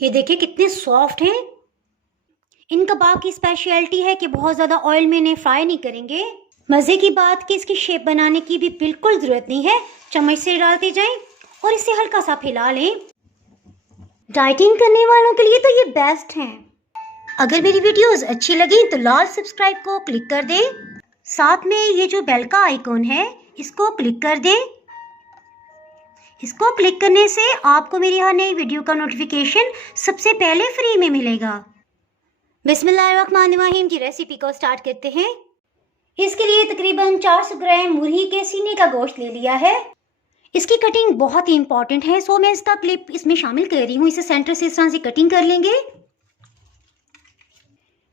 ये देखिए कितने सॉफ्ट हैं। इन कबाब की स्पेशलिटी है कि बहुत ज़्यादा ऑयल में इन्हें फ्राई नहीं करेंगे। मज़े की बात कि इसकी शेप बनाने की भी बिल्कुल ज़रूरत नहीं है, चम्मच से डालते जाएं और इसे हल्का सा फैला लें। डाइटिंग करने वालों के लिए तो ये बेस्ट हैं। अगर मेरी वीडियोस अच्छी लगी तो लाल सब्सक्राइब को क्लिक कर दें, साथ में ये जो बेल का आइकॉन है इसको क्लिक कर दें। इसको क्लिक करने से आपको मेरी हर नई वीडियो का नोटिफिकेशन सबसे पहले फ्री में मिलेगा। बिस्मिल्लाहिर्रहमानिर्रहीम की रेसिपी को स्टार्ट करते हैं। इसके लिए तकरीबन 400 ग्राम मुर्गी के सीने का गोश्त ले लिया है। इसकी कटिंग बहुत ही इंपॉर्टेंट है, सो मैं इसका क्लिप इसमें शामिल कर रही हूँ। इसे सेंटर से इस तरह से कटिंग कर लेंगे।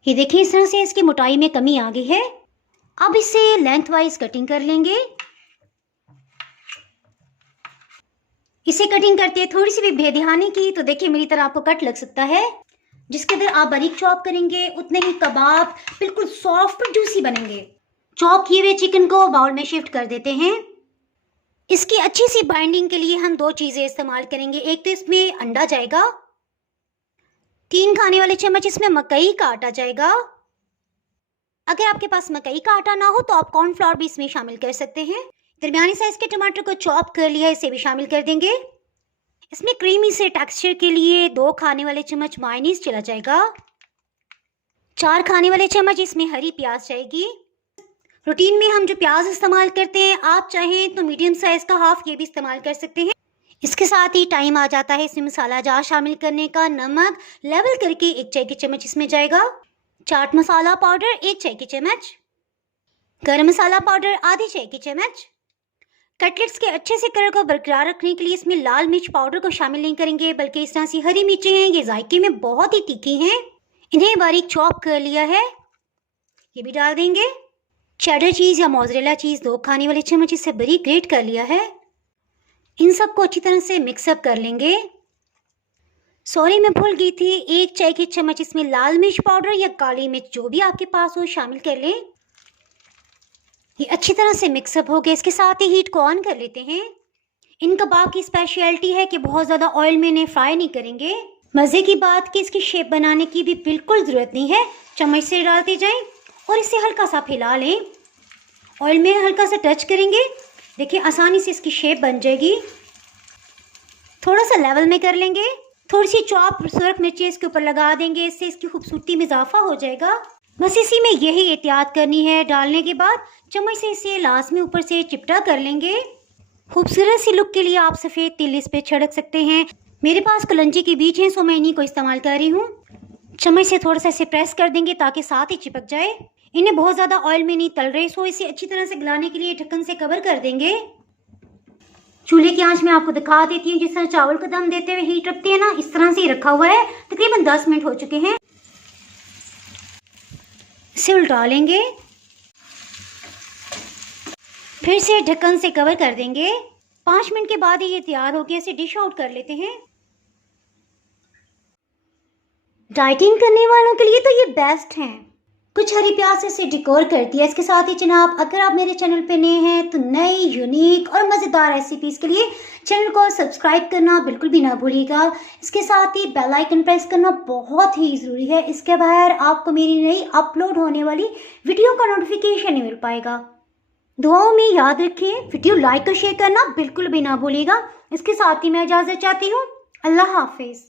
ये देखिए इस तरह से इसकी मोटाई में कमी आ गई है। अब इसे लेंथ वाइज कटिंग कर लेंगे। इसे कटिंग करते थोड़ी सी भी बेध्यानी की तो देखिए मेरी तरह आपको कट लग सकता है। जिसके अंदर आप बारीक चॉप करेंगे उतने ही कबाब बिल्कुल सॉफ्ट और जूसी बनेंगे। चॉप किए हुए चिकन को बाउल में शिफ्ट कर देते हैं। इसकी अच्छी सी बाइंडिंग के लिए हम 2 चीज़ें इस्तेमाल करेंगे। एक तो इसमें अंडा जाएगा, 3 खाने वाले चम्मच इसमें मकई का आटा जाएगा। अगर आपके पास मकई का आटा ना हो तो आप कॉर्नफ्लोर भी इसमें शामिल कर सकते हैं। दरमियानी साइज के टमाटर को चॉप कर लिया, इसे भी शामिल कर देंगे। इसमें क्रीमी से टेक्सचर के लिए 2 खाने वाले चम्मच मायोनीज चला जाएगा। 4 खाने वाले चम्मच इसमें हरी प्याज जाएगी। रूटीन में हम जो प्याज इस्तेमाल करते हैं, आप चाहें तो मीडियम साइज का हाफ ये भी इस्तेमाल कर सकते हैं। इसके साथ ही टाइम आ जाता है इसमें मसाला जार शामिल करने का। नमक लेवल करके 1 चाय की चम्मच इसमें जाएगा। चाट मसाला पाउडर 1 चाय की चम्मच। गरम मसाला पाउडर आधी चाय की चम्मच। कटलेट्स के अच्छे से कलर को बरकरार रखने के लिए इसमें लाल मिर्च पाउडर को शामिल नहीं करेंगे, बल्कि इस तरह से हरी मिर्चें हैं, ये जायके में बहुत ही तीखी हैं। इन्हें बारीक चॉप कर लिया है, ये भी डाल देंगे। चेडर चीज़ या मोज़रेला चीज़ 2 खाने वाले चम्मच इसे बारीक ग्रेट कर लिया है। इन सबको अच्छी तरह से मिक्सअप कर लेंगे। सॉरी मैं भूल गई थी, 1 चाय की चम्मच इसमें लाल मिर्च पाउडर या काली मिर्च जो भी आपके पास हो शामिल कर लें। ये अच्छी तरह से मिक्सअप हो गया। इसके साथ ही हीट को ऑन कर लेते हैं। इन कबाब की स्पेशलिटी है कि बहुत ज़्यादा ऑयल में इन्हें फ्राई नहीं करेंगे। मज़े की बात कि इसकी शेप बनाने की भी बिल्कुल ज़रूरत नहीं है, चम्मच से डालते जाएं और इसे हल्का सा फैला लें। ऑयल में हल्का सा टच करेंगे, देखिए आसानी से इसकी शेप बन जाएगी। थोड़ा सा लेवल में कर लेंगे। थोड़ी सी चॉप सुरख मिर्ची इसके ऊपर लगा देंगे, इससे इसकी खूबसूरती में इजाफा हो जाएगा। बस इसी में यही एहतियात करनी है। डालने के बाद चम्मच से इसे लास्ट में ऊपर से चिपटा कर लेंगे। खूबसूरत सी लुक के लिए आप सफ़ेद तिल इस पे छिड़क सकते हैं। मेरे पास कलंजी के बीज हैं, सो मैं इन्हीं को इस्तेमाल कर रही हूँ। चम्मच से थोड़ा सा इसे प्रेस कर देंगे ताकि साथ ही चिपक जाए। इन्हें बहुत ज़्यादा ऑयल में नहीं तल रहे, सो इसे अच्छी तरह से गलाने के लिए ढक्कन से कवर कर देंगे। चूल्हे की आंच में आपको दिखा देती हूँ, जिस तरह चावल का दम देते हुए हीट रखते हैं ना, इस तरह से ही रखा हुआ है। तकरीबन 10 मिनट हो चुके हैं। इसे उल्टा लेंगे, फिर से ढक्कन से कवर कर देंगे। 5 मिनट के बाद ये तैयार हो गया। इसे डिश आउट कर लेते हैं। डाइटिंग करने वालों के लिए तो ये बेस्ट हैं। कुछ हरी प्याज से इसे डेकोर करती है। इसके साथ ही जनाब, अगर आप मेरे चैनल पे नए हैं तो नई यूनिक और मज़ेदार रेसिपीज़ के लिए चैनल को सब्सक्राइब करना बिल्कुल भी ना भूलिएगा। इसके साथ ही बेल आइकन प्रेस करना बहुत ही ज़रूरी है। इसके बगैर आपको मेरी नई अपलोड होने वाली वीडियो का नोटिफिकेशन नहीं मिल पाएगा। दुआओं में याद रखिए, वीडियो लाइक और शेयर करना बिल्कुल भी ना भूलिएगा। इसके साथ ही मैं इजाज़त चाहती हूँ। अल्लाह हाफिज़।